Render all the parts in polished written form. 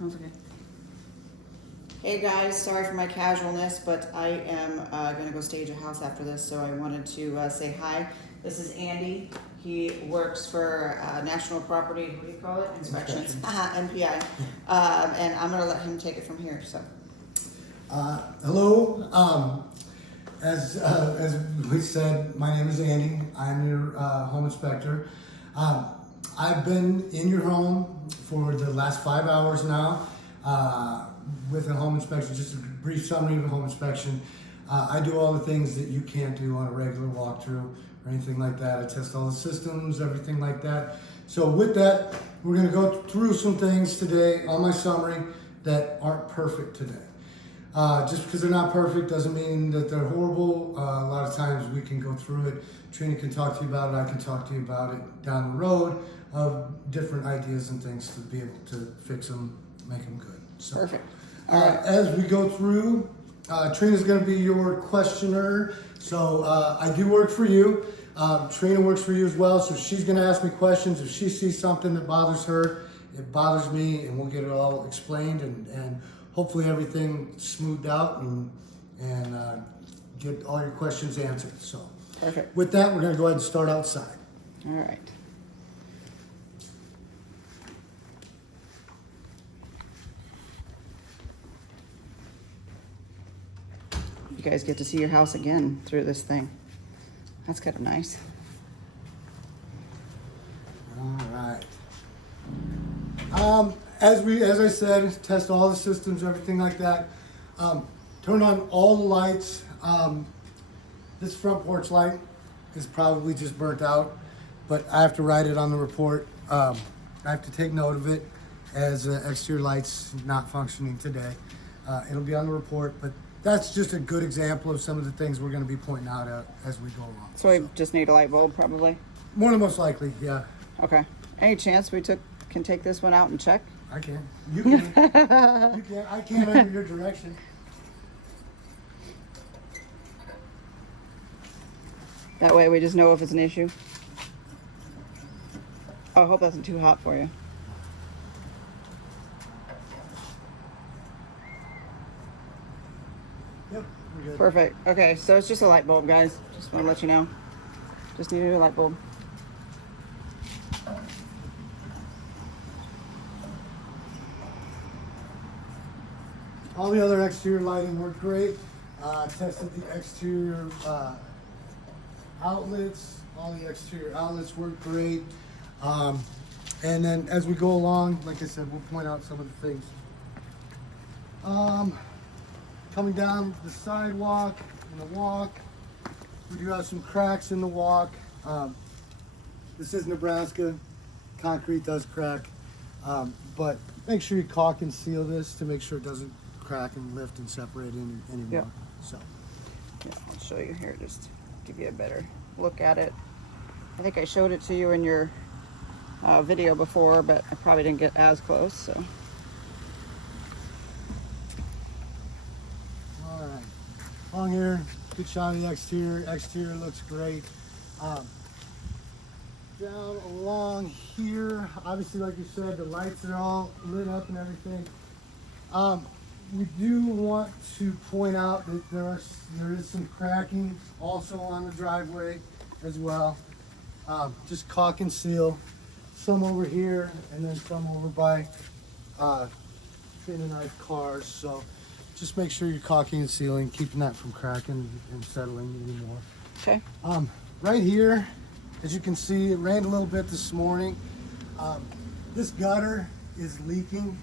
That's okay. Hey guys, sorry for my casualness, but I am gonna go stage a house after this, so I wanted to say hi. This is Andy. He works for National Property, what do you call it? Inspections. NPI. And I'm gonna let him take it from here, so. Hello. As we said, my name is Andy. I'm your home inspector. I've been in your home for the last 5 hours now with a home inspection. Just a brief summary of a home inspection. I do all the things that you can't do on a regular walkthrough or anything like that. I test all the systems, everything like that. So with that, we're going to go through some things today on my summary that aren't perfect today. Just because they're not perfect doesn't mean that they're horrible. A lot of times we can go through it. Trina can talk to you about it. I can talk to you about it down the road of different ideas and things to be able to fix them, make them good. So, Perfect. All right. As we go through, Trina's going to be your questioner. So I do work for you. Trina works for you as well. So she's going to ask me questions. If she sees something that bothers her, it bothers me, and we'll get it all explained and hopefully everything smoothed out and get all your questions answered. So Perfect. with that, we're going to go ahead and start outside. All right. You guys get to see your house again through this thing. That's kind of nice. All right. As I said, test all the systems, everything like that. Turn on all the lights. This front porch light is probably just burnt out, but I have to write it on the report. I have to take note of it as exterior lights not functioning today. It'll be on the report, but that's just a good example of some of the things we're going to be pointing out as we go along. So we just need a light bulb, probably? More than most likely, yeah. Okay. Any chance we can take this one out and check? I can. You can. You can. I can't under your direction. That way we just know if it's an issue. Oh, I hope that's not too hot for you. Yep, we're good. Perfect. Okay, so it's just a light bulb, guys. Just want to let you know. Just need a new light bulb. All the other exterior lighting worked great. Tested the exterior outlets. All the exterior outlets worked great. And then as we go along, like I said, we'll point out some of the things. Coming down the sidewalk and the walk, we do have some cracks in the walk. This is Nebraska. Concrete does crack, but make sure you caulk and seal this to make sure it doesn't crack and lift and separate anymore. Yep. So, Yeah, I'll show you here. Just give you a better look at it. I think I showed it to you in your video before, but I probably didn't get as close. So. all right, along here, good shot of the exterior. Exterior looks great. Down along here, obviously, like you said, the lights are all lit up and everything. We do want to point out that there is some cracking also on the driveway as well. Just caulk and seal. Some over here, and then some over by Trina and I's cars. So just make sure you're caulking and sealing, keeping that from cracking and settling anymore. Okay. Right here, as you can see, it rained a little bit this morning. This gutter is leaking,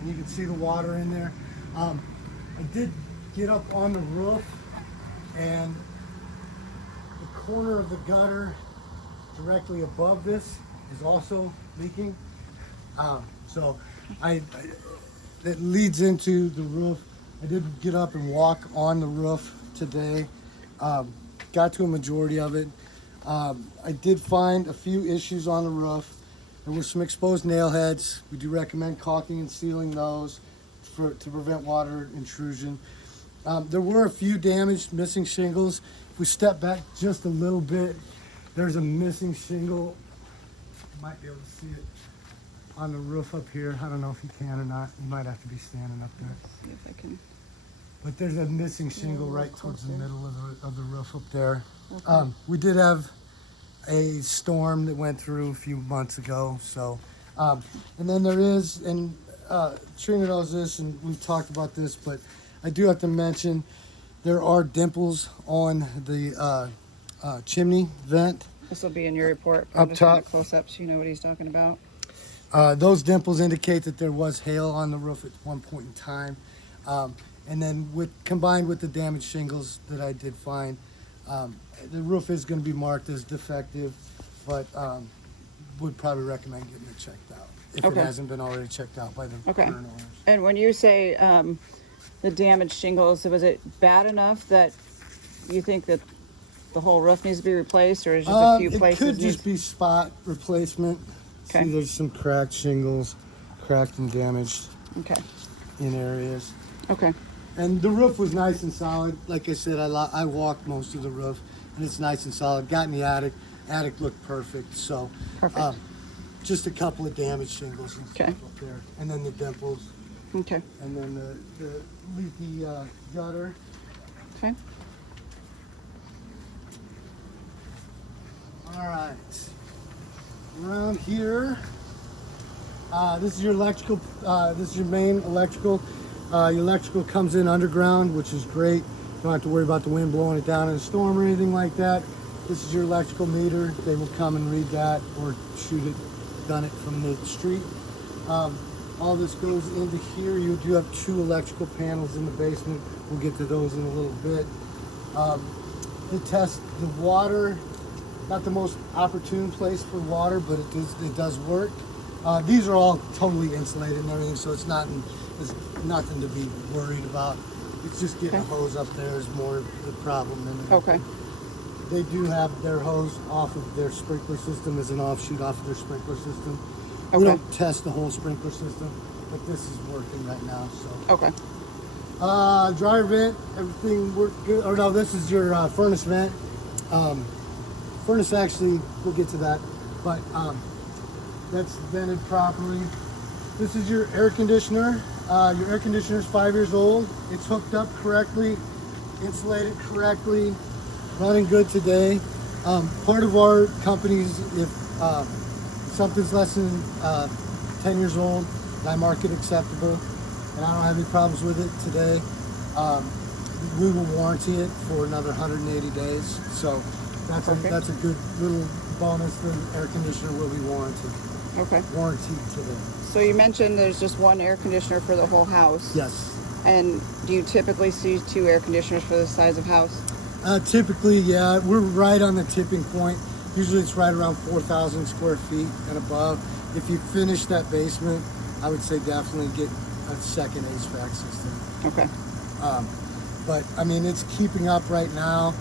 and you can see the water in there. I did get up on the roof, and the corner of the gutter directly above this is also leaking. So that leads into the roof. I did get up and walk on the roof today. Got to a majority of it. I did find a few issues on the roof. There were some exposed nail heads. We do recommend caulking and sealing those to prevent water intrusion. There were a few damaged, missing shingles. If we step back just a little bit, there's a missing shingle. You might be able to see it. on the roof up here. I don't know if you can or not. You might have to be standing up there. See if I can. But there's a missing shingle right towards the middle of the roof up there. Okay. We did have a storm that went through a few months ago. So, and then there is, and Trina knows this, and we've talked about this, but I do have to mention there are dimples on the chimney vent. This will be in your report. Up just top. Close up so you know what he's talking about. Those dimples indicate that there was hail on the roof at one point in time. And then combined with the damaged shingles that I did find, the roof is going to be marked as defective, but would probably recommend getting it checked out if Okay. it hasn't been already checked out by the Okay. current owners. And when you say the damaged shingles, was it bad enough that you think that the whole roof needs to be replaced, or is just a few places? It could needs- just be spot replacement. Okay. See, there's some cracked shingles, cracked and damaged Okay. in areas. Okay. And the roof was nice and solid. Like I said, I walked most of the roof, and it's nice and solid. Got in the attic. Attic looked perfect. So, Perfect. just a couple of damaged shingles and Okay. stuff up there, and then the dimples, Okay. and then the leaky gutter. Okay. All right. Around here, this is your electrical. This is your main electrical. Your electrical comes in underground, which is great. You don't have to worry about the wind blowing it down in a storm or anything like that. This is your electrical meter. They will come and read that or gun it from the street. All this goes into here. You do have 2 electrical panels in the basement. We'll get to those in a little bit. To test the water, not the most opportune place for water, but it does work. These are all totally insulated and everything, so it's nothing to be worried about. It's just getting Okay. a hose up there is more the problem than anything. Okay. They do have their hose off of their sprinkler system as an offshoot off of their sprinkler system. We Okay. don't test the whole sprinkler system, but this is working right now. So, Okay. dryer vent, everything worked good. Or no, this is your furnace vent. Furnace actually, we'll get to that, but that's vented properly. This is your air conditioner. Your air conditioner is 5 years old. It's hooked up correctly, insulated correctly, running good today. Part of our companies, if something's less than 10 years old, and I mark it acceptable, and I don't have any problems with it today, we will warranty it for another 180 days. So that's a good little bonus. The air conditioner will be warranted. Okay. Warranted today. So you mentioned there's just one air conditioner for the whole house. Yes. And do you typically see 2 air conditioners for the size of house? Typically, yeah, we're right on the tipping point. Usually it's right around 4,000 square feet and above. If you finish that basement, I would say definitely get a second HVAC system. Okay. But I mean, it's keeping up right now,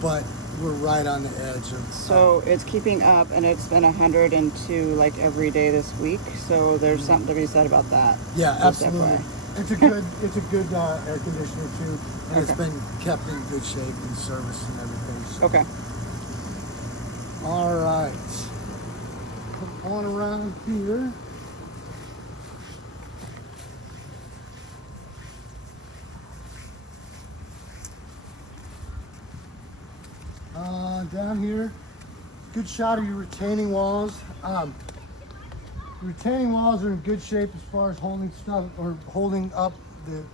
but we're right on the edge of. So it's keeping up, and it's been 102 like every day this week. So there's something to be said about that. Yeah, Just absolutely. FYI. It's a good air conditioner too, and it's Okay. been kept in good shape and service and everything. So. Okay. All right. Come on around here. Down here, good shot of your retaining walls. The retaining walls are in good shape as far as holding stuff or holding up the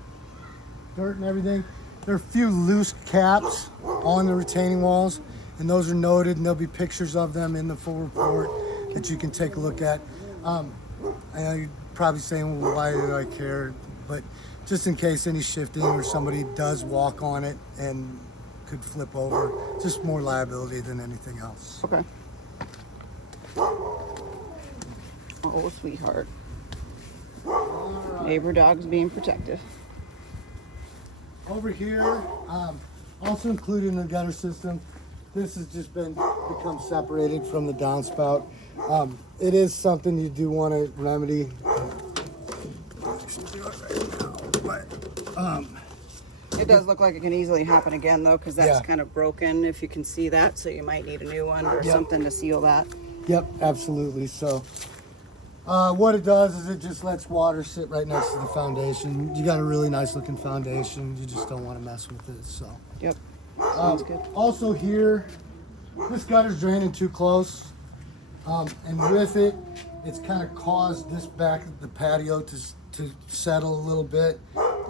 dirt and everything. There are a few loose caps on the retaining walls, and those are noted, and there'll be pictures of them in the full report that you can take a look at. I know you're probably saying, well, why do I care? But just in case any shifting or somebody does walk on it and could flip over, just more liability than anything else. Okay. Oh, sweetheart. Neighbor dog's being protective. Over here, also included in the gutter system, this has just become separated from the downspout. It is something you do want to remedy. It does look like it can easily happen again, though, because that's Yeah. kind of broken, if you can see that. So you might need a new one or Yep. something to seal that. Yep, absolutely. So What it does is it just lets water sit right next to the foundation. You got a really nice looking foundation. You just don't want to mess with it. So. Yep. Sounds good. Also here, this gutter's draining too close, and with it, it's kind of caused this back of the patio to settle a little bit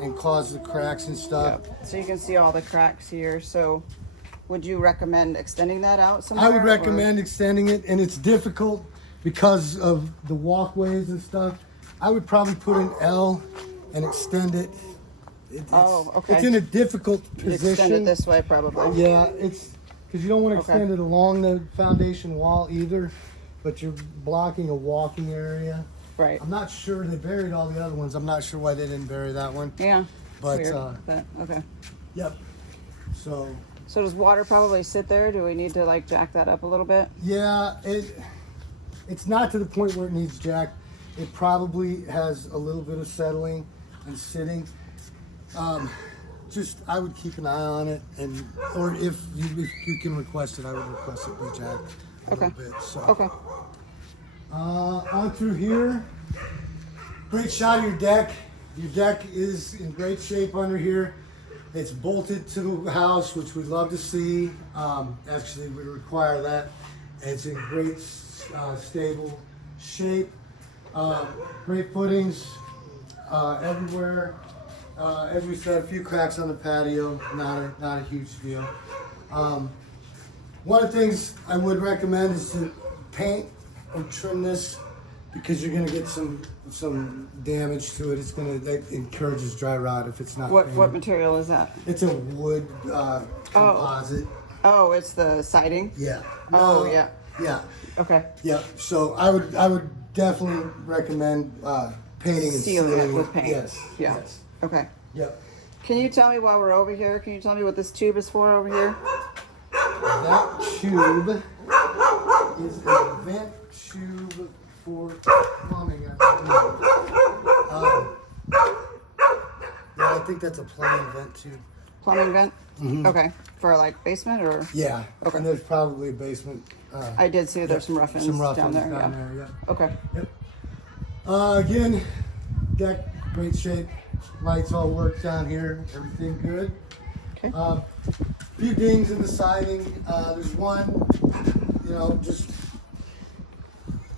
and cause the cracks and stuff. Yep. So you can see all the cracks here. So would you recommend extending that out somewhere? I would recommend extending it, and it's difficult because of the walkways and stuff. I would probably put an L and extend it. Okay. It's in a difficult position. Extend it this way, probably. Yeah, it's because you don't want to extend it along the foundation wall either, but you're blocking a walking area. Right. I'm not sure they buried all the other ones. I'm not sure why they didn't bury that one. Yeah. But Weird, but okay. Yep. So does water probably sit there? Do we need to like jack that up a little bit? yeah, it's not to the point where it needs jack. It probably has a little bit of settling and sitting. Just I would keep an eye on it, or if you can request it, I would request it be jacked a little bit. So. Okay. On through here, great shot of your deck. Your deck is in great shape under here. It's bolted to the house, which we'd love to see. Actually, we require that. It's in great, stable shape. Great footings everywhere. As we said, a few cracks on the patio, not a huge deal. One of the things I would recommend is to paint or trim this, because you're going to get some damage to it. That encourages dry rot if it's not painted. What material is that? It's a wood composite. Oh, it's the siding? Yeah. Oh, yeah. Yeah. Okay. Yeah. So I would definitely recommend painting and Sealing it with paint. Yes. Yeah. Yes. Okay. Yep. Can you tell me while we're over here, can you tell me what this tube is for over here? That tube is a vent tube for plumbing, I believe. Yeah, I think that's a plumbing vent tube. Plumbing vent? Mm-hmm. Okay. For like basement or? Yeah. Okay. And there's probably a basement. I did see there's some rough ends down there. Yeah. Okay. Yep. Again, deck, great shape. Lights all work down here. Everything good. Okay. Few dings in the siding. There's one, just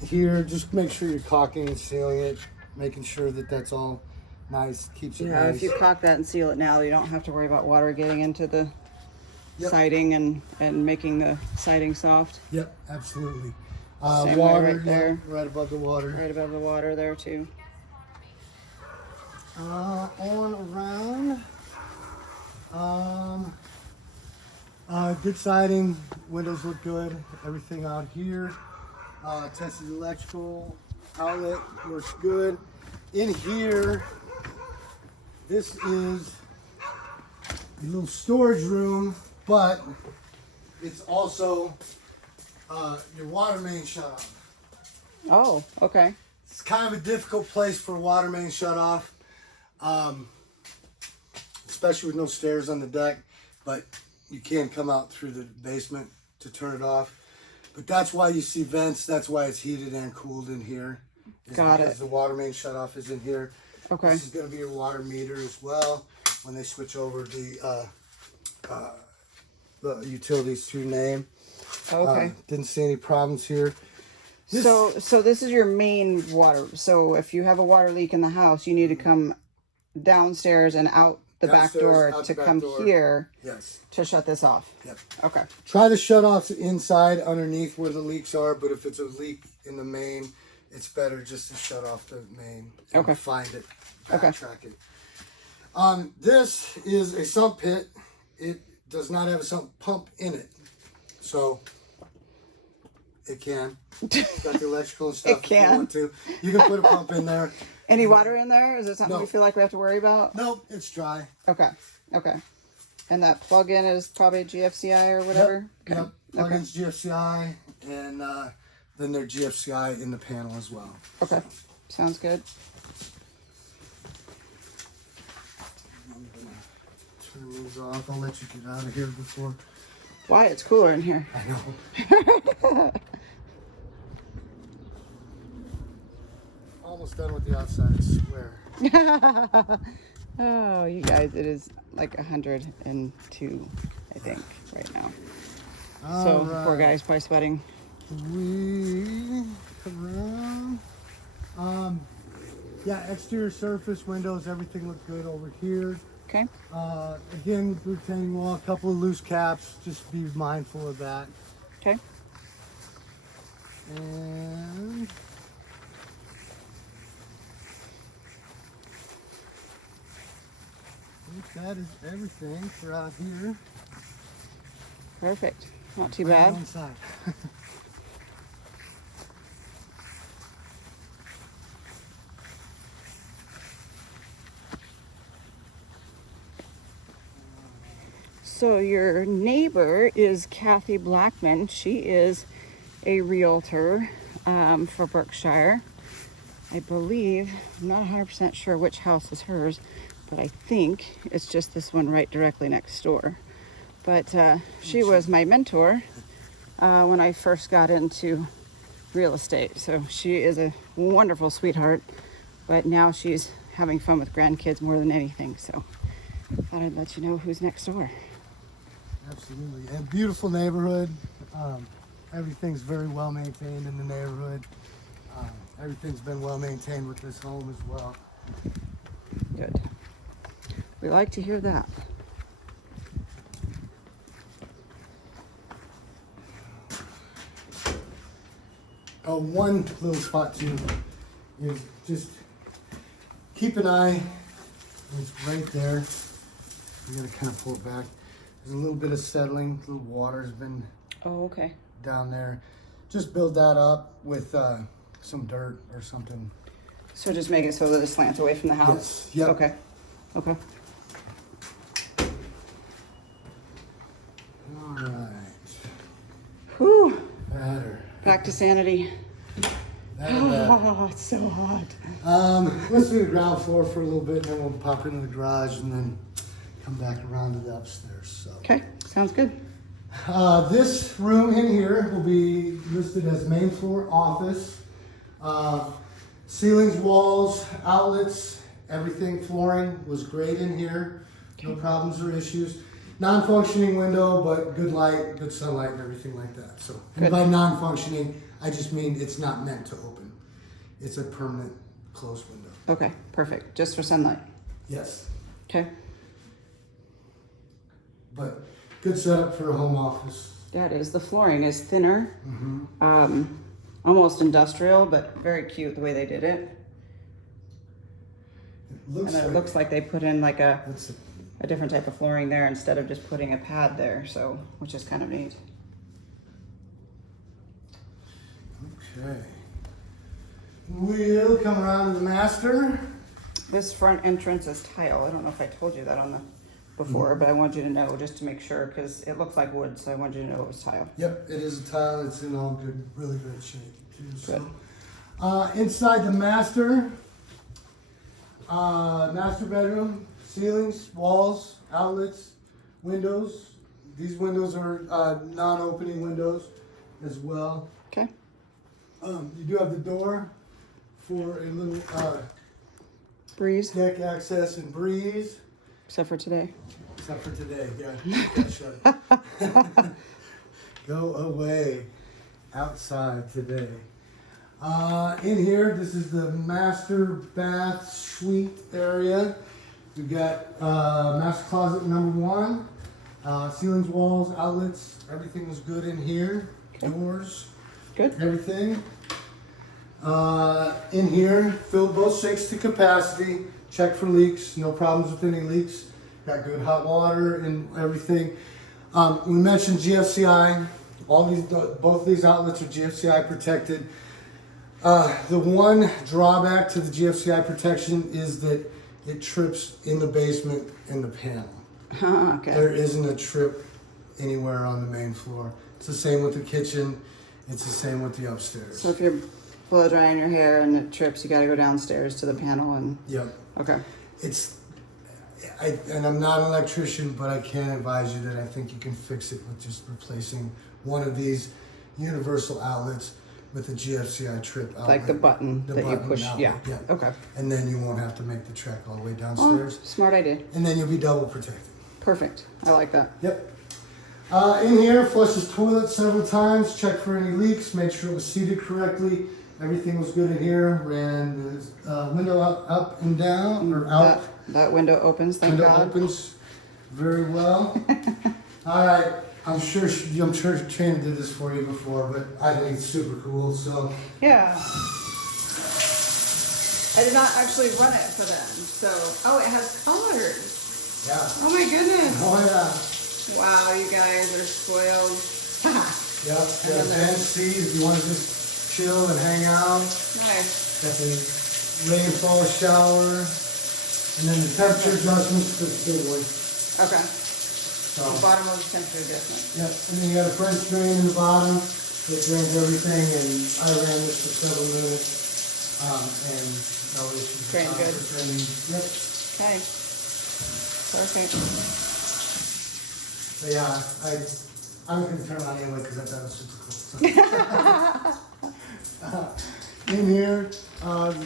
here. Just make sure you're caulking and sealing it, making sure that that's all nice. Keeps it nice. If you caulk that and seal it now, you don't have to worry about water getting into the siding and making the siding soft. Yep, absolutely. Same Water way right there. right above the water. Right above the water there too. On around. Good siding, windows look good. Everything out here. Tested electrical outlet works good. In here, this is a little storage room, but it's also your water main shut off. Oh, okay. It's kind of a difficult place for a water main shut off. Especially with no stairs on the deck, but you can come out through the basement to turn it off. But that's why you see vents. That's why it's heated and cooled in here. Got it. Because the water main shut off is in here. Okay. This is going to be your water meter as well when they switch over the utilities to your name. Okay. Didn't see any problems here. So this is your main water. So if you have a water leak in the house, you need to come downstairs and out the back door to come here. Yes. To shut this off. Yep. Okay. Try to shut off inside underneath where the leaks are, but if it's a leak in the main, it's better just to shut off the main and find it, backtrack it. This is a sump pit. It does not have a sump pump in it, so it can. It's got the electrical and stuff. It can. If you want to. You can put a pump in there. Any water in there? Is it something No. you feel like we have to worry about? Nope, it's dry. Okay. Okay. And that plug-in is probably GFCI or whatever? Yep. Okay. Plug-in's GFCI, and then there's GFCI in the panel as well. Okay. Sounds good. I'm going to turn these off. I'll let you get out of here before. Why? It's cooler in here. I know. but the outside is square. Oh, you guys, it is like 102, I think, right now. So All poor right. guy's probably sweating. We come around. Yeah, exterior surface, windows, everything looked good over here. Okay. Again, retaining wall, a couple of loose caps. Just be mindful of that. Okay. And I think that is everything for out here. Perfect. Not too Right bad. on side. So your neighbor is Kathy Blackman. She is a realtor for Berkshire. I believe, I'm not 100% sure which house is hers, but I think it's just this one right directly next door. But she was my mentor when I first got into real estate. So she is a wonderful sweetheart, but now she's having fun with grandkids more than anything. So I thought I'd let you know who's next door. Absolutely. And beautiful neighborhood. Everything's very well maintained in the neighborhood. Everything's been well maintained with this home as well. Good. We like to hear that. Oh, one little spot too is just keep an eye. It's right there. You gotta kind of pull it back. There's a little bit of settling. A little water's been Oh, okay. down there. Just build that up with some dirt or something. So just make it so that it slants away from the house? Yes. Yep. Okay. Okay. All right. Whew. Better. Back to sanity. Better. Oh, it's so hot. Let's do the ground floor for a little bit, and then we'll pop into the garage, and then come back around to the upstairs. So. Okay, sounds good. This room in here will be listed as main floor office. Ceilings, walls, outlets, everything, flooring was great in here. No problems or issues. Non-functioning window, but good light, good sunlight, and everything like that. So, and Good. by non-functioning, I just mean it's not meant to open. It's a permanent closed window. Okay, perfect. Just for sunlight. Yes, Okay. but good setup for a home office. That is. The flooring is thinner, Mm-hmm. almost industrial, but very cute the way they did it. It looks And it like, looks like they put in like a that's different type of flooring there instead of just putting a pad there, so which is kind of neat. okay. We'll come around to the master. This front entrance is tile. I don't know if I told you that on the before, but I wanted you to know just to make sure because it looks like wood, so I wanted you to know it was tile. Yep, it is a tile. It's in all good, really good shape too. Good. So, inside the master bedroom, ceilings, walls, outlets, windows. These windows are non-opening windows as well. Okay. You do have the door for a little Breeze, deck access and breeze. except for today. Except for today, yeah. Shut. Go away outside today. In here, this is the master bath suite area. We've got master closet number 1. Ceilings, walls, outlets, everything was good in here. Okay. Doors, Good. everything. In here, filled both sinks to capacity. Check for leaks. No problems with any leaks. Got good hot water and everything. We mentioned GFCI. Both of these outlets are GFCI protected. The one drawback to the GFCI protection is that it trips in the basement in the panel. Okay. There isn't a trip anywhere on the main floor. It's the same with the kitchen. It's the same with the upstairs. So if you're blow drying your hair and it trips, you got to go downstairs to the panel and. Yep. Okay. And I'm not an electrician, but I can advise you that I think you can fix it with just replacing one of these universal outlets with the GFCI trip outlet. Like the button that you push. outlet, Yeah. Okay. And then you won't have to make the trek all the way Oh, downstairs. smart idea. And then you'll be double protected. Perfect. I like that. Yep. In here, flush the toilet several times, check for any leaks, make sure it was seated correctly. Everything was good in here. Ran the window up and down, or out. That window opens, thank Window God. opens very well. All right, I'm sure Shane did this for you before, but I think it's super cool. So Yeah. I did not actually run it for them. So, oh, it has colors. yeah, Oh my goodness. oh yeah, Wow, you guys are spoiled. yeah. then Bench seat if you want to just chill and hang out. Nice. Got the rainfall shower, and then the temperature adjustments for the big one. Okay. So, The bottom of the temperature adjustment. yep, and then you got a French drain in the bottom that drains everything, and I ran this for several minutes, and no issues. Drained good. Yep. Okay. Perfect. But yeah, I'm gonna turn it on anyway because I thought it was super cool. So. In here,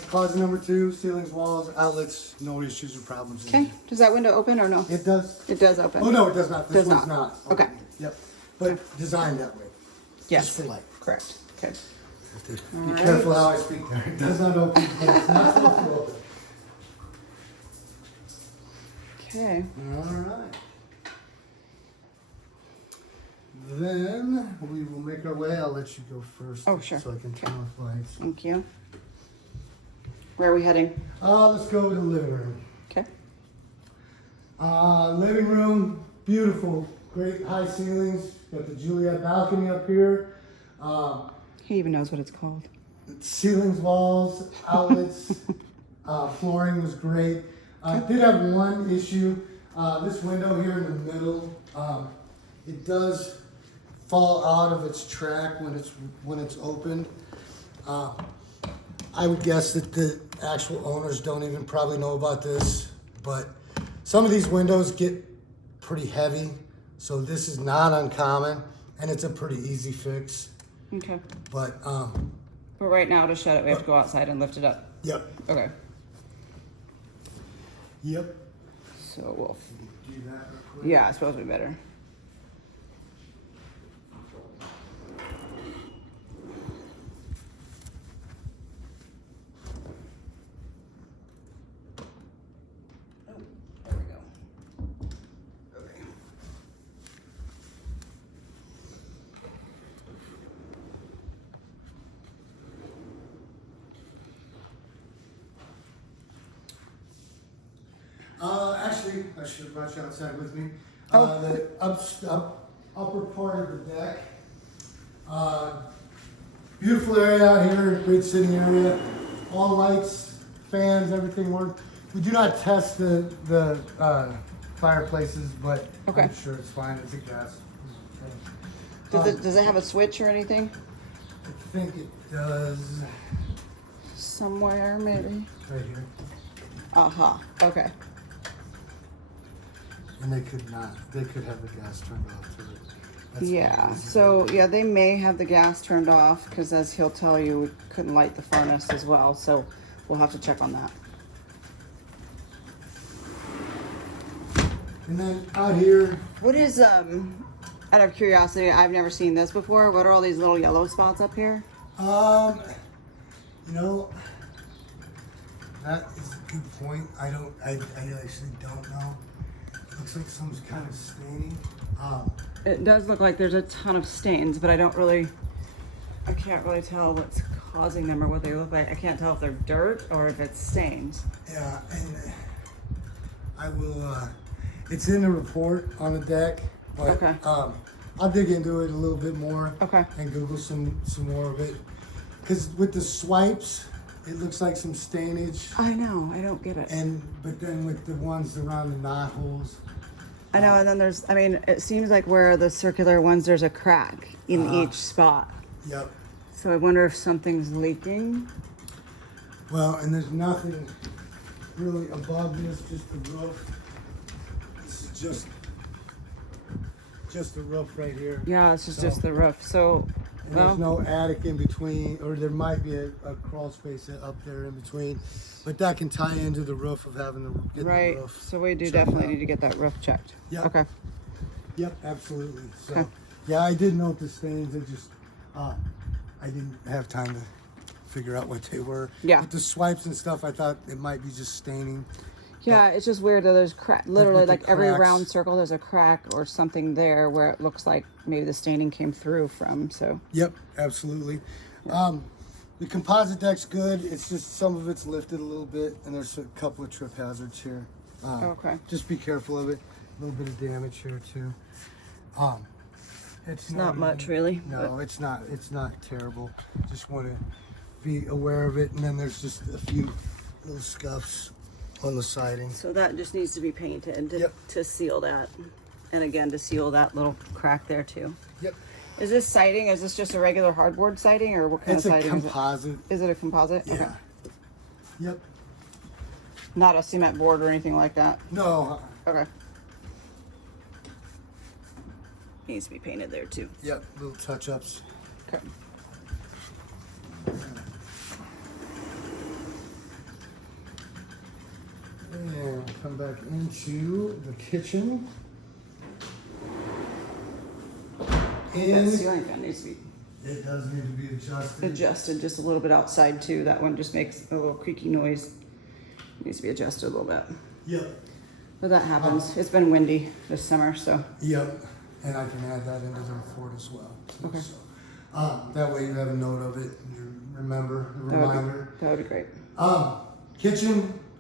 closet number 2, ceilings, walls, outlets, no issues or problems. in Okay. here. Does that window open or no? It does. It does open. Oh no, it does not. This Does one's not. not. Okay. Yep. But designed that way. Yes. Just for light. Correct. Okay. Have to be Alright. careful how I speak there. It does not open, but it's not supposed to open. Okay. All right. Then we will make our way. I'll let you go first. Oh, sure. So I can Okay. turn off lights. Thank you. Where are we heading? Let's go to the living room. Okay. Living room, beautiful, great high ceilings. Got the Juliet balcony up here. He even knows what it's called. Ceilings, walls, outlets, flooring was great. Did have one issue. This window here in the middle, it does fall out of its track when it's opened. I would guess that the actual owners don't even probably know about this, but some of these windows get pretty heavy, so this is not uncommon, and it's a pretty easy fix. Okay. But But right now to shut it, we have to go outside and lift it up. yep, Okay. yep. So we'll. Do that real quick. Yeah, I suppose we better. Oh, there we go. Okay. Actually, I should have brought you outside with me. Oh. The upper part of the deck. Beautiful area out here, great sitting area. All lights, fans, everything work. We do not test the fireplaces, but Okay. I'm sure it's fine. It's a gas. Does it have a switch or anything? I think it does. Somewhere, maybe. Right here. Okay. And they could have the gas turned off to it. That's Yeah. fine. So yeah, they may have the gas turned off because, as he'll tell you, we couldn't light the furnace as well. So we'll have to check on that. And then out here, What is out of curiosity, I've never seen this before. What are all these little yellow spots up here? you know, that is a good point. I actually don't know. It looks like some kind of staining. It does look like there's a ton of stains, but I can't really tell what's causing them or what they look like. I can't tell if they're dirt or if it's stains. Yeah, and I will, it's in the report on the deck, but Okay. I'll dig into it a little bit more. Okay. And Google some more of it. Because with the swipes, it looks like some stainage. I know, I don't get it. But then with the ones around the knot holes, I know, and then it seems like where the circular ones, there's a crack in each spot. yep. So I wonder if something's leaking. Well, and there's nothing really above this, just the roof. This is just the roof right here. Yeah, it's just the roof. So And Well- there's no attic in between, or there might be a crawl space up there in between, but that can tie into the roof of having the get Right. the roof. So we do checked definitely out. need to get that roof checked. Yep. Okay. Yep, absolutely. So, Okay. yeah, I did note the stains. I just, I didn't have time to figure out what they were. Yeah. With the swipes and stuff, I thought it might be just staining. Yeah, it's just weird that there's literally with the like every cracks. round circle, there's a crack or something there where it looks like maybe the staining came through from. So Yep, absolutely. The composite deck's good. It's just some of it's lifted a little bit, and there's a couple of trip hazards here. Okay. Just be careful of it. A little bit of damage here too. It's not much, really, No, but- it's not. It's not terrible. Just want to be aware of it. And then there's just a few little scuffs on the siding. so that just needs to be painted Yep. to seal that, and again to seal that little crack there too. Yep. Is this siding? Is this just a regular hardboard siding, or what kind It's of a siding composite. is it? Is it a composite? Yeah. Okay. Yep. Not a cement board or anything like that. No. Okay. Needs to be painted there too. Yep. Little touch-ups. Okay. And we'll come back into the kitchen. That And ceiling fan needs to be it does need to be adjusted. adjusted just a little bit outside too. That one just makes a little creaky noise. Needs to be adjusted a little bit. Yep. But that happens. It's been windy this summer, so Yep. And I can add that into the report as well. too. Okay. So, that way you have a note of it and you remember, a that reminder. would be great.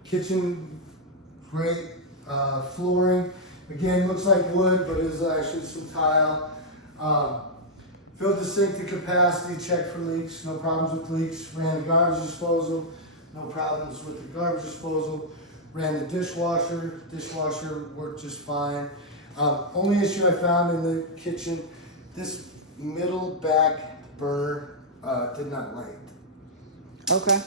Kitchen, great. Flooring, again, looks like wood, but is actually some tile. Filled the sink to capacity, checked for leaks, no problems with leaks. Ran the garbage disposal, no problems with the garbage disposal. Ran the dishwasher worked just fine. Only issue I found in the kitchen, this middle back burner did not light. Okay.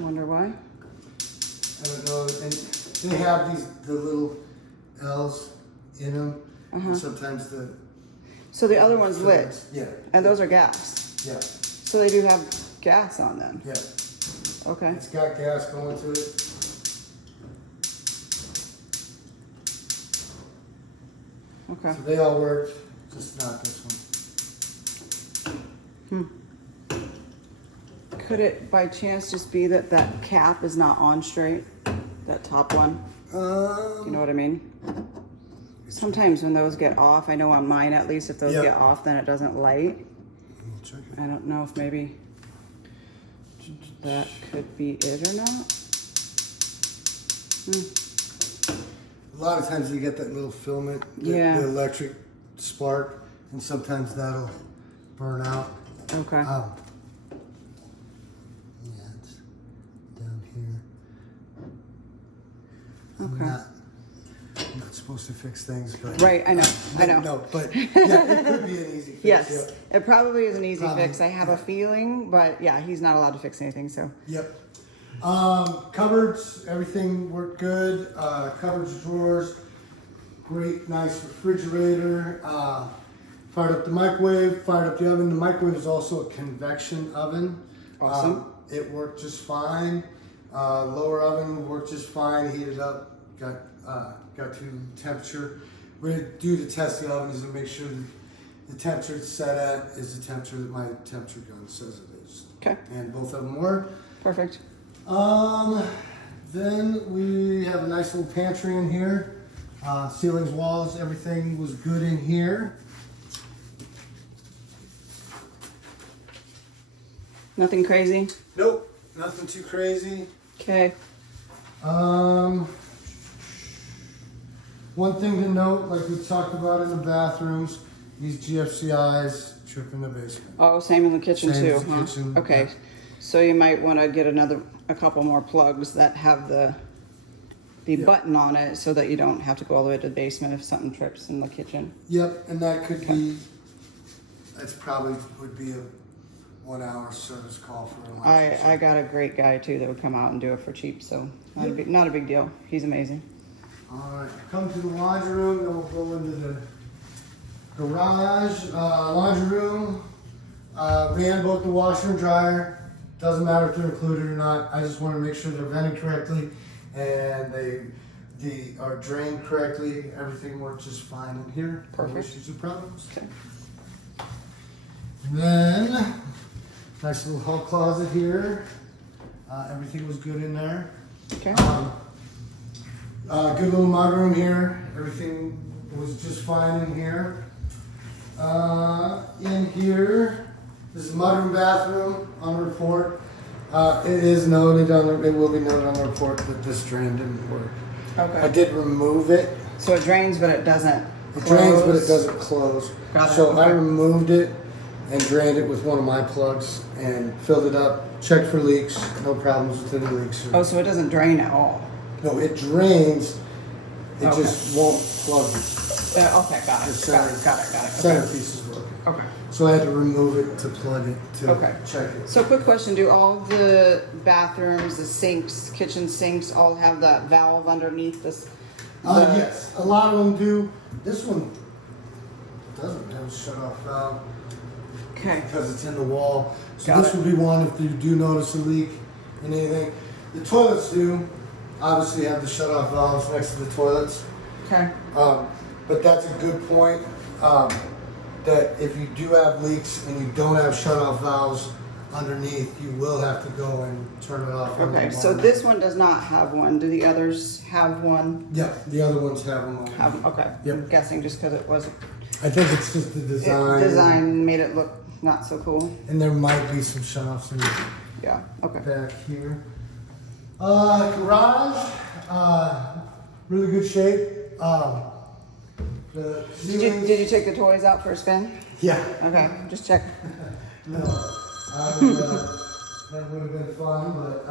Wonder why? I don't know, and they have the little L's in them, and sometimes the So the other one's lit, yeah, and those are gas. yeah, So they do have gas on them. yeah. Okay. It's got gas going to it. Okay. So they all worked, just not this one. Could it by chance just be that that cap is not on straight? That top one? You know what I mean? Sometimes when those get off, I know on mine at least, if those Yeah. get off, then it doesn't light. We'll check it. I don't know if maybe that could be it or not. A lot of times you get that little filament, Yeah. the electric spark, and sometimes that'll burn out. Okay. Yeah, it's down here. Okay. I'm not supposed to fix things, but Right, I know, I know. No, but yeah, it could be an easy fix. Yes, it probably is an easy Probably, fix. I have a yeah. feeling, but yeah, he's not allowed to fix anything, so. Yep. Cupboards, everything worked good. Cupboards, drawers, great, nice refrigerator. Fired up the microwave, fired up the oven. The microwave is also a convection oven. Awesome. It worked just fine. Lower oven worked just fine. Heated up, got to temperature. We're gonna do the test the oven is to make sure that the temperature it's set at is the temperature that my temperature gun says it is. Okay, And both of them were. perfect. Then we have a nice little pantry in here. Ceilings, walls, everything was good in here. Nothing crazy? Nope, nothing too crazy. Okay, One thing to note, like we talked about in the bathrooms, these GFCIs trip in the basement. oh, same in the kitchen Same too, as the huh? kitchen, Okay, yeah. so you might wanna get a couple more plugs that have the Yeah. button on it so that you don't have to go all the way to the basement if something trips in the kitchen. Yep, and that could be, that's probably would be a 1 hour service call for an electrician. I got a great guy too that would come out and do it for cheap, so not a big deal. He's amazing. Alright, come to the laundry room, then we'll go into the garage. Laundry room, ran both the washer and dryer. Doesn't matter if they're included or not. I just want to make sure they're vented correctly and they are drained correctly. Everything works just fine in here. Perfect. No issues or problems. Okay. And then, nice little hall closet here. Everything was good in there. Okay. Good little mudroom here. Everything was just fine in here. In here, this is mudroom bathroom on the report. It is noted it will be noted on the report that this drain didn't work. Okay. I did remove it. So it drains, but it doesn't It close. drains, but it doesn't close. Got it. So I Okay. removed it and drained it with one of my plugs and filled it up. Checked for leaks. No problems with any leaks. Oh, so it doesn't drain at all? No, it drains. It Okay. just won't plug. Okay, got it. The Got it. Got it. center Okay. piece is working. Okay. So I had to remove it to plug it to Okay. check it. So quick question, do all the bathrooms, the sinks, kitchen sinks, all have that valve underneath this? Yes, a lot of them do. This one doesn't have a shut-off valve Okay. because it's in the wall. So Got this it. would be one if you do notice a leak in anything. The toilets do obviously have the shut-off valves next to the toilets. Okay. But that's a good point. That if you do have leaks and you don't have shut-off valves underneath, you will have to go and turn it off. Okay, so this one does not have one. Do the others have one? Yeah, the other ones have them. Have, okay. Yep. I'm guessing just because it was, I think it's just the design. design made it look not so cool. And there might be some shut-offs in the Yeah, okay. back here. Garage, really good shape. The ceilings, Did you take the toys out for a spin? yeah. Okay, just check. No, that would have been fun, but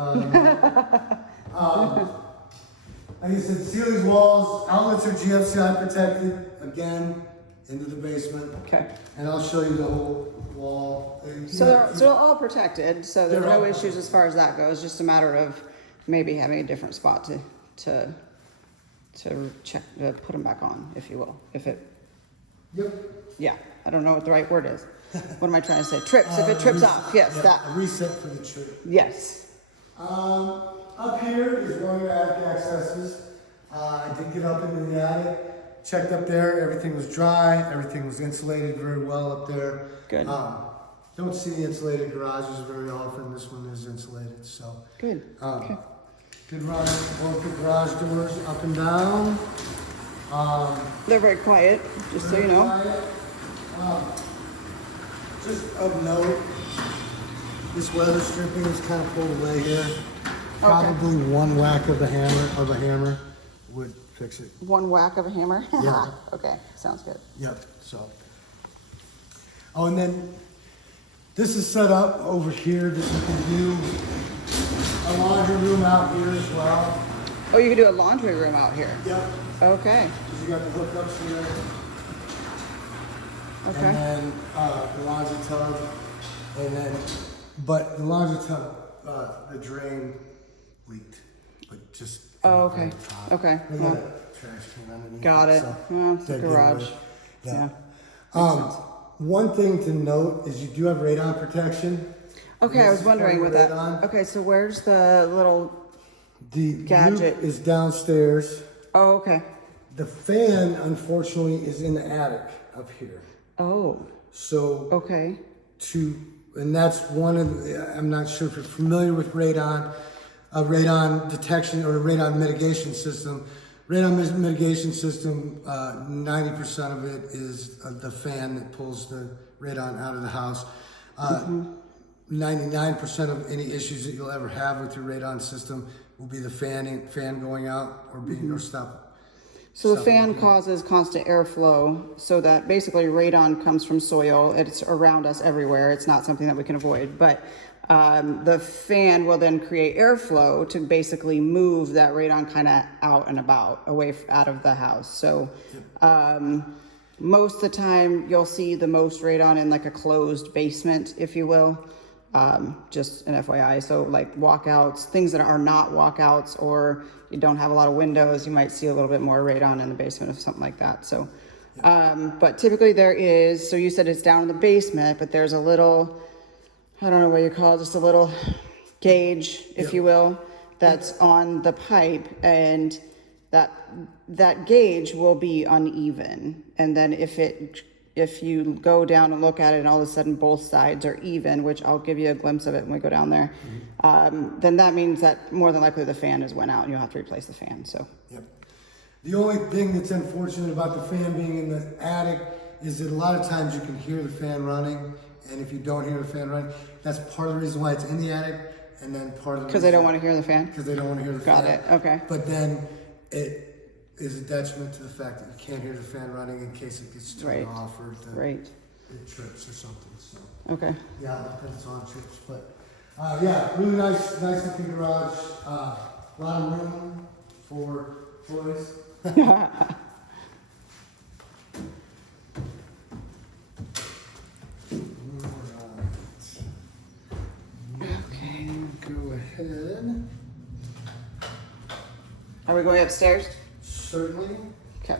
like I said, ceilings, walls, outlets are GFCI protected. Again, into the basement, Okay. and I'll show you the whole wall. So they're all protected, so there are They're no all issues as far as that goes. Just a matter of maybe having a different spot to check, to put them back on, if you will. If it, Yep. yeah, I don't know what the right word is. What am I trying to say? Trips, if it trips off, yes, Yeah, that, a reset for the trip. yes. Up here is where your attic accesses. I did get up into the attic, checked up there, everything was dry, everything was insulated very well up there. Good. Don't see the insulated garages very often. This one is insulated, so. Good, okay. Good run, both the garage doors up and down. They're very quiet, just so you know. Quiet. Just of note, this weather stripping is kind of pulled away here. Probably one whack of a hammer would fix it. One whack of a hammer? Yeah. Okay, sounds good. Yep, so. Oh, and then this is set up over here that you can do a laundry room out here as well. Oh, you can do a laundry room out here? Yep. Okay, You got the hookups here. And okay. then the laundry tub. And then, but the laundry tub, the drain leaked. But just. Oh, okay, okay. We got Well, a trash can underneath. got it. so Well, it's a that didn't garage. work. Yeah. One thing to note is you do have radon protection. Okay, I This was is wondering part what of that, radon. okay, so where's the little, The Gadget. loop is downstairs. oh, okay. The fan, unfortunately, is in the attic up here. Oh, So okay. and that's one of I'm not sure if you're familiar with radon, radon detection or a radon mitigation system. Radon mitigation system, 90% of it is the fan that pulls the radon out of the house. 99% of any issues that you'll ever have with your radon system will be the fan going out or being or stop. So the fan causes constant airflow, so that basically radon comes from soil. It's around us everywhere. It's not something that we can avoid, but the fan will then create airflow to basically move that radon kind of out and about, out of the house. So most of the time you'll see the most radon in like a closed basement, if you will. Just an FYI. So like walkouts, things that are not walkouts, or you don't have a lot of windows, you might see a little bit more radon in the basement of something like that. So, but typically there is, so you said it's down in the basement, but there's a little, I don't know what you call it, just a little gauge, if you will, that's on the pipe, and that gauge will be uneven. And then if you go down and look at it and all of a sudden both sides are even, which I'll give you a glimpse of it when we go down there, then that means that more than likely the fan has went out and you'll have to replace the fan. So. Yep. The only thing that's unfortunate about the fan being in the attic is that a lot of times you can hear the fan running, and if you don't hear the fan running, that's part of the reason why it's in the attic, and then part of the Because they don't want to hear the fan? Because they don't want to hear the Got fan. it, okay. But then it is a detriment to the fact that you can't hear the fan running in case it gets turned off or it trips or something. So. Okay. Yeah, it depends on trips, but yeah, really nice looking garage. A lot of room for toys. Okay. Go ahead. Are we going upstairs? Certainly. Okay.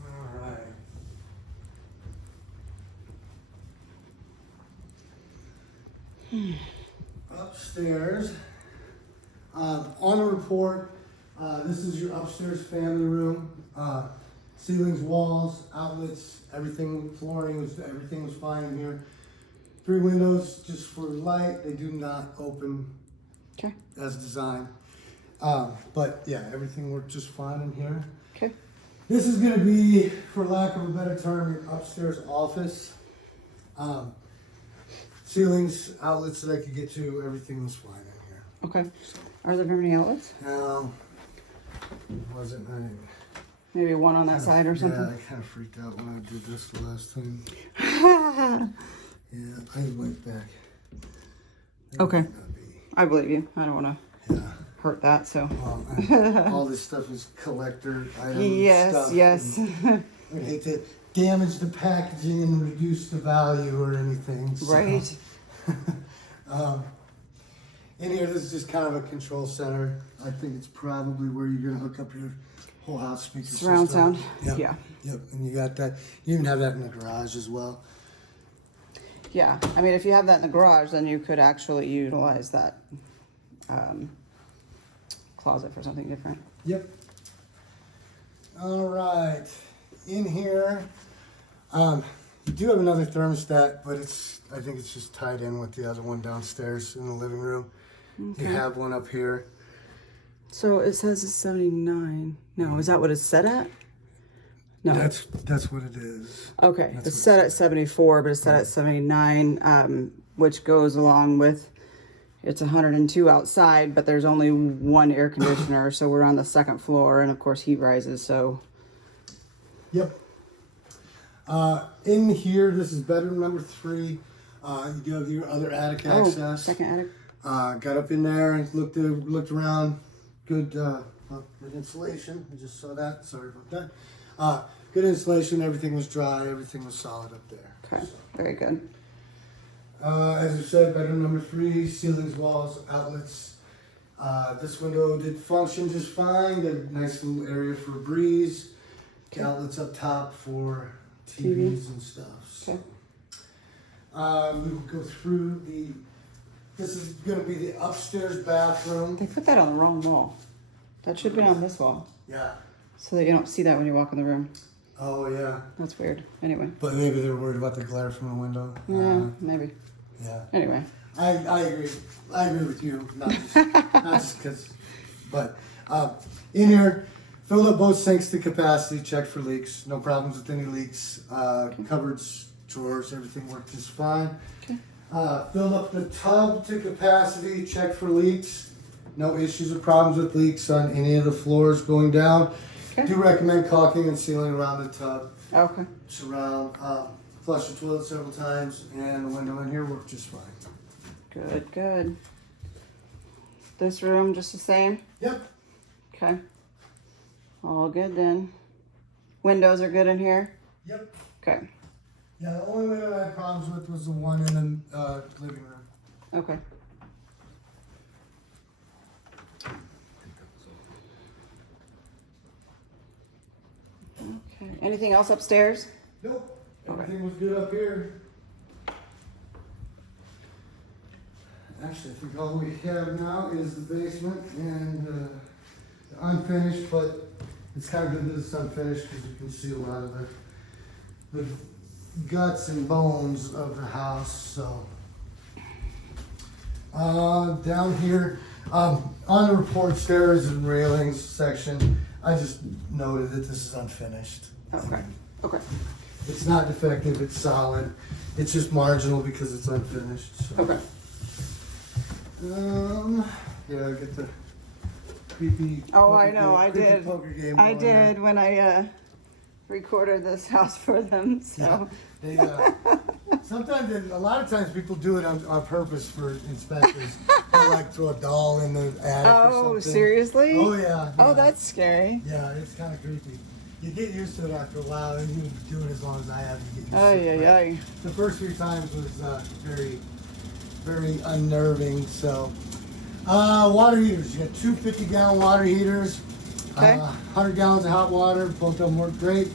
All right. Upstairs. On the report, this is your upstairs family room. Ceilings, walls, outlets, everything, flooring, everything was fine in here. 3 windows just for light. They do not open as designed. But yeah, everything worked just fine in here. Okay. This is going to be, for lack of a better term, your upstairs office. Ceilings, outlets that I could get to, everything was fine in here. Okay. Are there very many outlets? Wasn't I? Maybe one on that side or something? Yeah, I kind of freaked out when I did this the last time. Yeah, I went back. Okay. I believe you. I don't want to hurt that, so. All this stuff is collector item stuff. Yes. I hate to damage the packaging and reduce the value or anything. So. Right. In here, this is just kind of a control center. I think it's probably where you're going to hook up your whole house speaker Surround system. sound? Yep. Yeah. Yep, and you got that. You even have that in the garage as well. Yeah. I mean, if you have that in the garage, then you could actually utilize that closet for something different. Yep. All right. In here, you do have another thermostat, but I think it's just tied in with the other one downstairs in the living room. Okay. You have one up here. So it says it's 79. No, is that what it's set at? No. That's what it is. Okay. It's set at 74, but it's set at 79, which goes along with, it's 102 outside, but there's only one air conditioner, so we're on the second floor, and of course heat rises, so. Yep. In here, this is bedroom number 3. You do have your other attic access. Second attic. Got up in there and looked around. Good insulation. I just saw that. Sorry about that. Good insulation. Everything was dry. Everything was solid up there. Okay. Very good. As I said, bedroom number 3, ceilings, walls, outlets. This window did function just fine. Got a nice little area for a breeze. Outlets up top for TVs and stuff. So. Okay. We will go through this is going to be the upstairs bathroom. They put that on the wrong wall. That should be on this wall, Yeah. so that you don't see that when you walk in the room. Oh, yeah. That's weird. Anyway. But maybe they're worried about the glare from the window. Yeah, maybe. Yeah. Anyway. I agree. I agree with you. Not just because. But in here, filled up both sinks to capacity, checked for leaks. No problems with any leaks. Cupboards, drawers, everything worked just fine. Okay. Filled up the tub to capacity, checked for leaks. No issues or problems with leaks on any of the floors going down. Okay. Do recommend caulking and sealing around the tub. Okay. Surround. Flush the toilet several times, and the window in here worked just fine. Good, good. This room just the same? Yep. Okay. All good then. Windows are good in here? Yep. Okay, Yeah, the only window I had problems with was the one in the living room. okay. Okay, anything else upstairs? Nope. Okay. Everything was good up here. Actually, I think all we have now is the basement and unfinished, but it's kind of good that it's unfinished because you can see a lot of the guts and bones of the house. So down here on the report stairs and railings section, I just noted that this is unfinished. Okay, okay. It's not defective, it's solid. It's just marginal because it's unfinished. So. Okay. Yeah, get the creepy. Oh, I know, I creepy did. Poker game I going there. did when I recorded this house for them, so. Yeah, sometimes, a lot of times people do it on purpose for inspectors. They like throw a doll in the attic or Oh, something. seriously? Oh, yeah. Oh, yeah. that's scary. Yeah, it's kind of creepy. You get used to it after a while, and you do it as long as I have. You get used Ay, to it. ay, ay. The first few times was very, very unnerving. So, water heaters. You got two 50-gallon water heaters. Okay. 100 gallons of hot water. Both of them work great.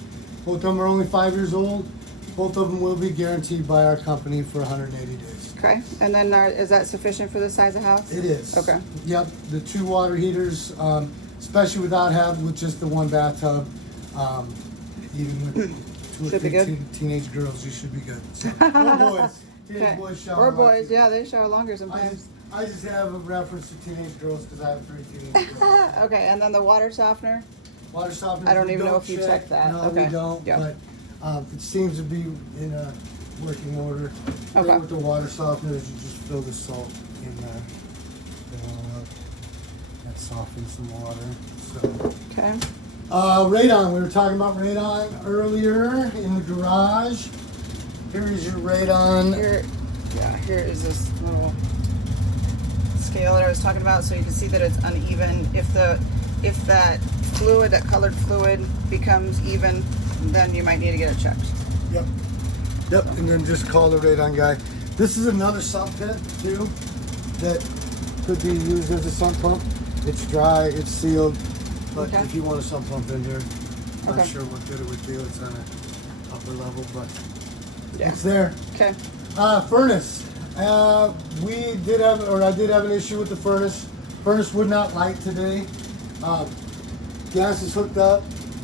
Both of them are only 5 years old. Both of them will be guaranteed by our company for 180 days. Okay, and then is that sufficient for the size of house? It is. Okay. Yep. The two water heaters, especially with just the one bathtub, even with two or Should be three good. teenage girls, you should be good. So, or boys. Teenage Okay. boys shower. Or a lot boys, too. yeah, they shower longer sometimes. I just have a reference to teenage girls because I have 3 teenage girls. Okay, and then the water softener? Water softener. I don't we even know if you check. checked that. No, Okay. we don't. Yeah. But it seems to be in a working order. Okay. Then with the water softeners, you just fill the salt in there. That softens the water. So. Okay. Radon. We were talking about radon earlier in the garage. Here is your radon. Here is this little scale that I was talking about, so you can see that it's uneven. If that fluid, that colored fluid, becomes even, then you might need to get it checked. Yep. Yep. And then just call the radon guy. This is another sump pit too that could be used as a sump pump. It's dry, it's sealed, but Okay. if you want a sump pump in here, not Okay. sure what good it would do. It's on an upper level, but Yeah. it's there. Okay. Furnace. I did have an issue with the furnace. Furnace would not light today. Gas is hooked up.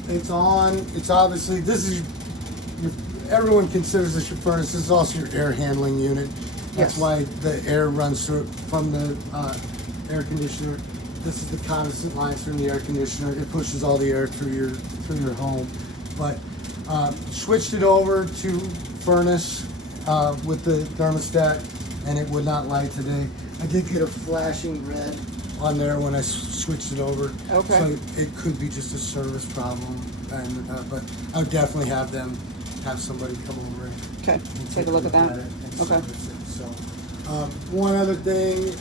It's on. It's obviously, everyone considers this your furnace. This is also your air handling unit. That's Yes. why the air runs through from the air conditioner. This is the condensate lines from the air conditioner. It pushes all the air through your home. But switched it over to furnace with the thermostat, and it would not light today. I did get a flashing red on there when I switched it over. Okay. So it could be just a service problem, but I would definitely have somebody come over and Okay. Take a look at that. and Okay. service it. So one other thing,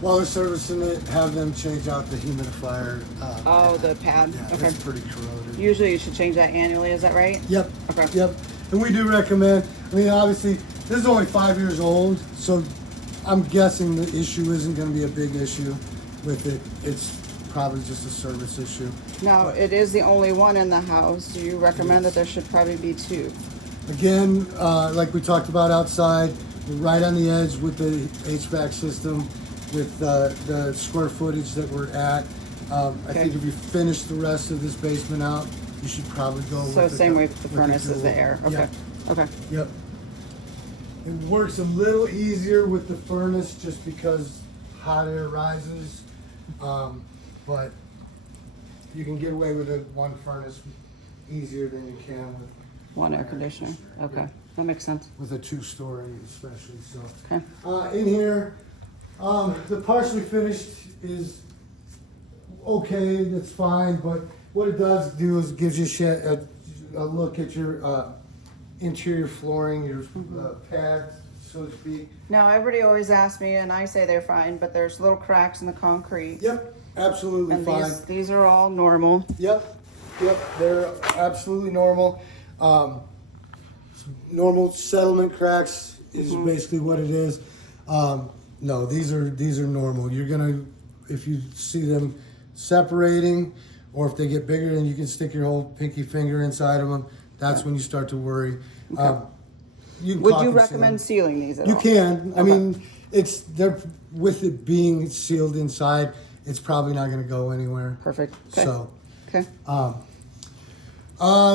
while they're servicing it, have them change out the humidifier. Oh, pad. the pad. Yeah, Okay. it's pretty corroded. Usually you should change that annually, is that right? Yep. Okay. Yep. And we do recommend. I mean, obviously, this is only 5 years old, so I'm guessing the issue isn't going to be a big issue with it. It's probably just a service issue. Now, it is the only one in the house. Do you recommend that there should probably be 2? Again, like we talked about outside, we're right on the edge with the HVAC system, with the square footage that we're at. I think if you finish the rest of this basement out, you should probably go with So the same way with the furnace as dual. the air. Okay. Yep. Okay. Yep. It works a little easier with the furnace just because hot air rises, but you can get away with one furnace easier than you can with One air conditioner. Okay. That makes sense. with a 2-story especially. So Okay. in here, the partially finished is okay. That's fine, but what it does do is it gives you a look at your interior flooring, your pads, so to speak. Now, everybody always asks me, and I say they're fine, but there's little cracks in the concrete. Yep, absolutely And fine. these are all normal. Yep, they're absolutely normal. Normal settlement cracks is basically what it is. No, these are normal. You're gonna, if you see them separating, or if they get bigger and you can stick your whole pinky finger inside of them, that's when you start to worry. Okay. You can Would caulk you and recommend seal sealing these at them. all? You can. I Okay. mean, it's they're with it being sealed inside. It's probably not going to go anywhere. Perfect. Okay. So, Okay.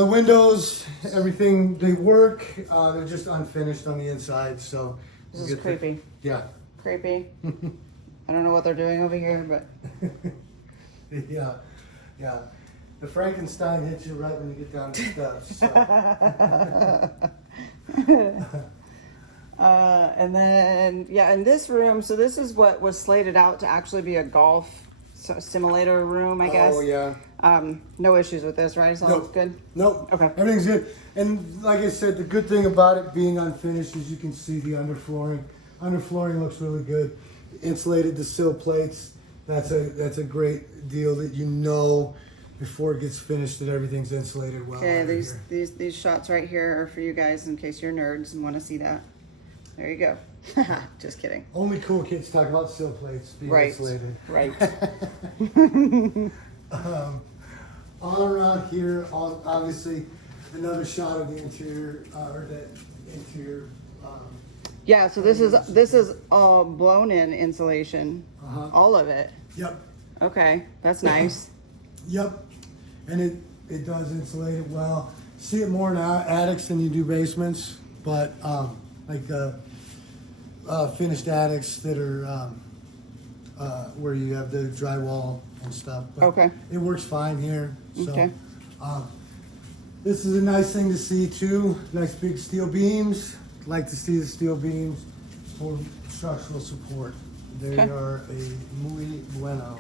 windows, everything they work. They're just unfinished on the inside. So This you is get creepy. Yeah. Creepy. I don't know what they're doing over here, but Yeah. Yeah. The Frankenstein hits you right when you get down to steps. So. and then in this room, so this is what was slated out to actually be a golf simulator room, I guess. Oh yeah. No issues with this, right? As long as it's good. Nope. Okay. Everything's good. And like I said, the good thing about it being unfinished is you can see the underflooring. Underflooring looks really good. Insulated the sill plates. That's a great deal that you know before it gets finished that everything's insulated well. Okay, under these shots right here are for you guys in case you're nerds and want to see that. There you go. Just kidding. Only cool kids talk about sill plates being Right. insulated. Right. All around here, obviously, another shot of the interior, or the interior. Yeah, so this is all blown in insulation. Uh-huh. All of it. Yep. Okay, that's nice. Yep. And it does insulate it well. See it more in attics than you do basements, but finished attics that are where you have the drywall and stuff. But Okay. it works fine here. So, Okay. this is a nice thing to see too. Nice big steel beams. Like to see the steel beams for structural support. They Okay. are a muy bueno.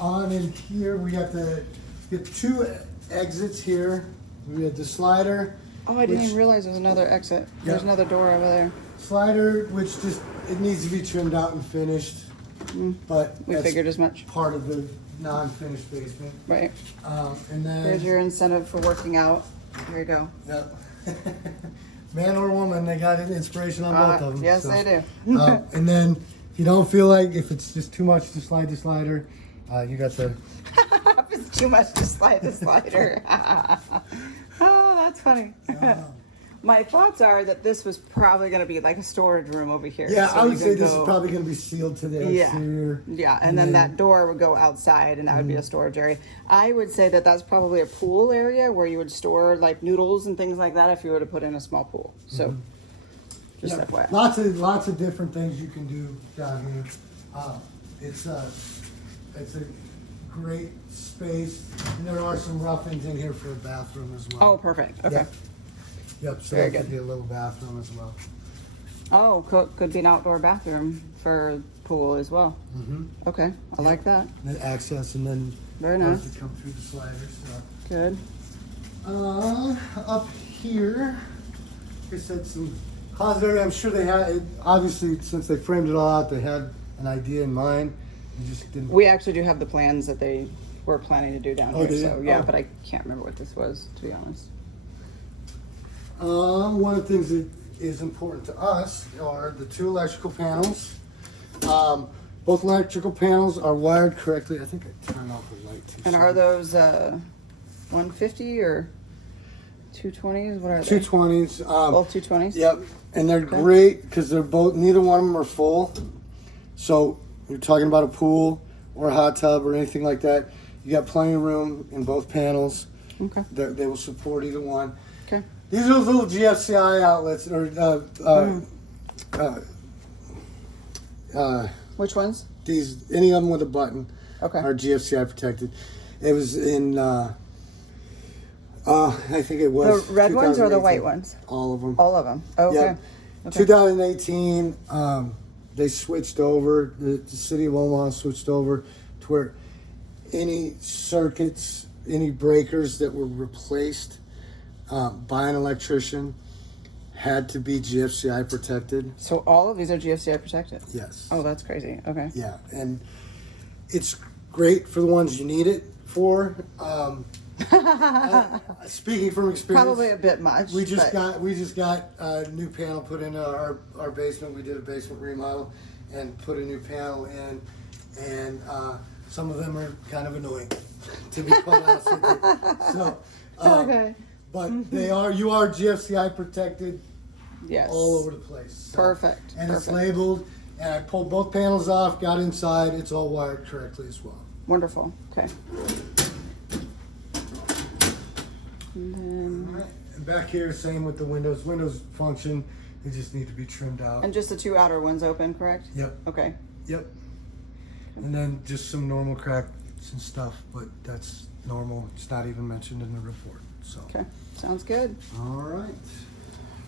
On in here, we got two exits here. We had the slider. Oh, I didn't which- even realize there was another exit. There's Yeah. another door over there. Slider, which just it needs to be trimmed out and finished, but We that's figured as much. part of the non-finished basement. Right. And then There's your incentive for working out. Here you go. Yep. Man or woman, they got an inspiration on both of them. Yes, so. they do. And then if you don't feel like if it's just too much to slide the slider, you got the If it's too much to slide the slider. Oh, that's funny. My thoughts are that this was probably going to be like a storage room over here. yeah. So I you would can say this is go- probably going to be sealed to the Yeah. exterior. Yeah, and then that door would go outside, and that would be a storage area. I would say that that's probably a pool area where you would store like noodles and things like that if you were to put in a small pool. So, just Yeah, FYI. lots of different things you can do down here. It's a great space, and there are some roughings in here for a bathroom as well. Oh, perfect. Okay. Yep. So Very that could good. be a little bathroom as well. Oh, could be an outdoor bathroom for pool as well. Mm-hmm. Okay, I like that. The access and then Very has nice. to come through the sliders. So. Good. Up here, like I said, some closet area. I'm sure they had, obviously, since they framed it all out, they had an idea in mind. You just didn't. We actually do have the plans that they were planning to do down Oh, here. do you? So yeah, Oh. but I can't remember what this was, to be honest. One of the things that is important to us are the two electrical panels. Both electrical panels are wired correctly. I think I turned off the light too And soon. are those 150 or 220s? What are they? 220s. Both 220s? Yep, and they're great because they're both. Neither one of them are full. So you're talking about a pool or a hot tub or anything like that. You got plenty of room in both panels. Okay. They will support either one. Okay. These are those little GFCI outlets, or Which ones? these. Any of them with a button Okay. are GFCI protected. It was in. I think it was The red ones or the 2018. white ones? All of them. All of them. Okay. Yep. Okay. 2018, they switched over. The city of Omaha switched over to where any circuits, any breakers that were replaced by an electrician had to be GFCI protected. So all of these are GFCI protected? Yes. Oh, that's crazy. Okay. Yeah, and it's great for the ones you need it for. Speaking from experience, Probably a bit much. we just but- got a new panel put in our basement. We did a basement remodel and put a new panel in, and some of them are kind of annoying, to be quite honest with you. So, Okay. but you are GFCI protected Yes. all over the place. So. Perfect. And it's Perfect. labeled, and I pulled both panels off, got inside. It's all wired correctly as well. Wonderful. Okay. And then, And back here, same with the windows. Windows function, they just need to be trimmed out. and just the 2 outer ones open, correct? Yep, Okay. yep. And then just some normal cracks and stuff, but that's normal. It's not even mentioned in the report. So. Okay. Sounds good. All right.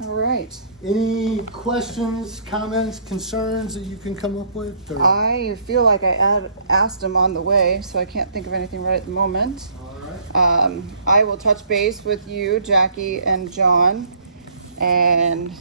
All right. Any questions, comments, concerns that you can come up with? Or? I feel like I asked them on the way, so I can't think of anything right at the moment. All right. I will touch base with you, Jackie and John, and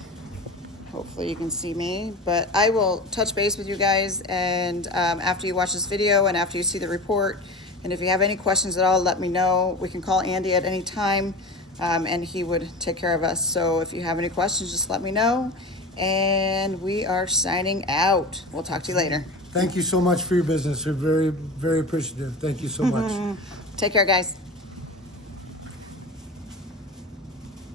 hopefully you can see me, but I will touch base with you guys, and after you watch this video and after you see the report, and if you have any questions at all, let me know. We can call Andy at any time, and he would take care of us. So if you have any questions, just let me know, and we are signing out. We'll talk to you later. Thank you so much for your business. We're very, very appreciative. Thank you so much. Take care, guys.